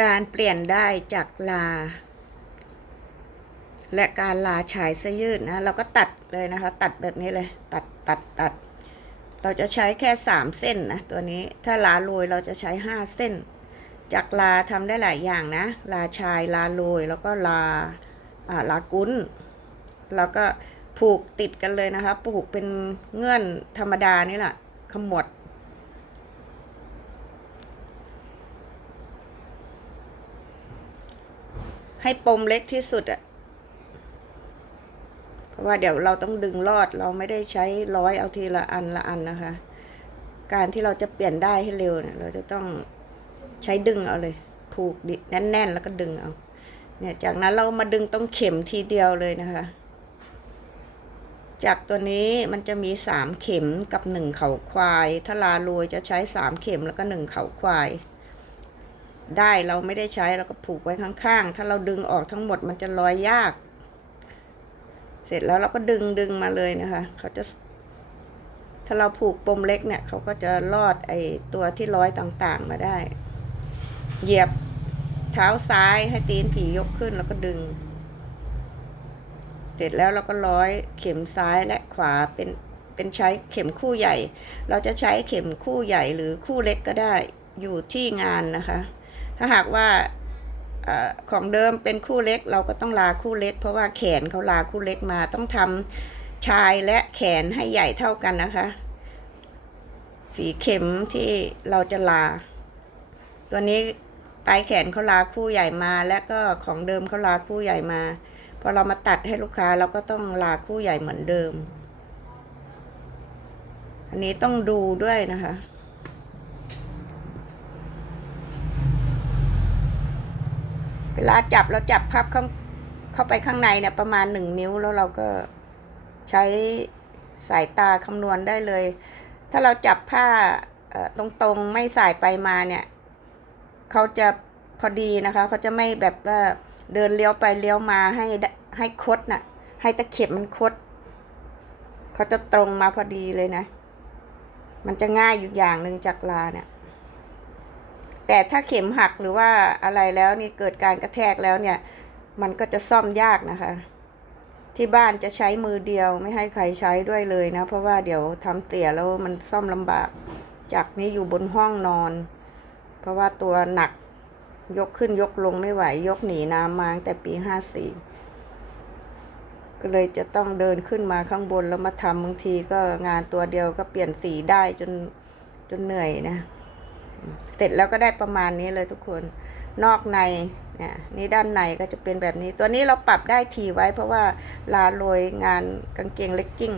การเปลี่ยนได้จากลา และการลาชายเสื้อยืดนะ เราก็ตัดเลยนะคะ ตัดแบบนี้เลย ตัดตัดตัด เราจะใช้แค่สามเส้นนะตัวนี้ ถ้าลาโรยเราจะใช้ห้าเส้น จากลาทำได้หลายอย่างนะ ลาชายลาโรยแล้วก็ลาอ่าลากุ้น แล้วก็ผูกติดกันเลยนะคะ ผูกเป็นเงื่อนธรรมดานี่แหละขมวด ให้ปมเล็กที่สุดอะเพราะว่าเดี๋ยวเราต้องดึงรอดเราไม่ได้ใช้ร้อยเอาทีละอันละอันนะคะ การที่เราจะเปลี่ยนได้ให้เร็วเนี่ยเราจะต้องใช้ดึงเอาเลย ผูกดิแน่นๆ แล้วก็ดึงเอา เนี่ยจากนั้นเรามาดึงต้องเข็มทีเดียวเลยนะคะ จากตัวนี้มันจะมีสามเข็มกับหนึ่งเข่าควาย ถ้าลาโรยจะใช้สามเข็มแล้วก็หนึ่งเข่าควาย ได้เราไม่ได้ใช้เราก็ผูกไว้ข้างๆ ถ้าเราดึงออกทั้งหมดมันจะลอยยาก เสร็จแล้วเราก็ดึงดึงมาเลยนะคะเขาจะ ถ้าเราผูกปมเล็กเนี่ยเขาก็จะลอดไอตัวที่ร้อยต่างๆมาได้ เหยียบเท้าซ้ายให้ตีนผียกขึ้นแล้วก็ดึง เสร็จแล้วเราก็ร้อยเข็มซ้ายและขวาเป็นเป็นใช้เข็มคู่ใหญ่ เราจะใช้เข็มคู่ใหญ่หรือคู่เล็กก็ได้อยู่ที่งานนะคะ ถ้าหากว่าออของเดิมเป็นคู่เล็กเราก็ต้องลาคู่เล็ก เพราะว่าแขนเขาลาคู่เล็กมาต้องทำชายและแขนให้ใหญ่เท่ากันนะคะ ฝีเข็มที่เราจะลา ตัวนี้ปลายแขนเขาลาคู่ใหญ่มา และก็ของเดิมเขาลาคู่ใหญ่มาพอเรามาตัดให้ลูกค้าเราก็ต้องลาคู่ใหญ่เหมือนเดิม อันนี้ต้องดูด้วยนะคะ เวลาจับเราจับพับเข้าเข้าไปข้างในเนี่ยประมาณหนึ่งนิ้วแล้วเราก็ใช้สายตาคำนวณได้เลย ถ้าเราจับผ้าตรงๆไม่สายไปมาเนี่ยเขาจะพอดีนะคะเขาจะไม่แบบว่าเดินเลี้ยวไปเลี้ยวมาให้ให้คดน่ะ ให้ตะเข็บมันคดเขาจะตรงมาพอดีเลยนะ มันจะง่ายอยู่อย่างหนึ่งจากลาเนี่ย แต่ถ้าเข็มหักหรือว่าอะไรแล้วนี่เกิดการกระแทกแล้วเนี่ย มันก็จะซ่อมยากนะคะ ที่บ้านจะใช้มือเดียวไม่ให้ใครใช้ด้วยเลยนะ เพราะว่าเดี๋ยวทำเตี่ยแล้วมันซ่อมลำบาก จากนี้อยู่บนห้องนอน เพราะว่าตัวหนักยกขึ้นยกลงไม่ไหวยกหนีน้ำมางแต่ปีห้าสี่ก็เลยจะต้องเดินขึ้นมาข้างบนแล้วมาทำบางทีก็งานตัวเดียวก็เปลี่ยนสีได้จนจนเหนื่อยนะ เสร็จแล้วก็ได้ประมาณนี้เลยทุกคน นอกในเนี่ยนี่ด้านในก็จะเป็นแบบนี้ ตัวนี้เราปรับได้ทีไว้เพราะว่าลาโรยงานกางเกงเลกกิ้ง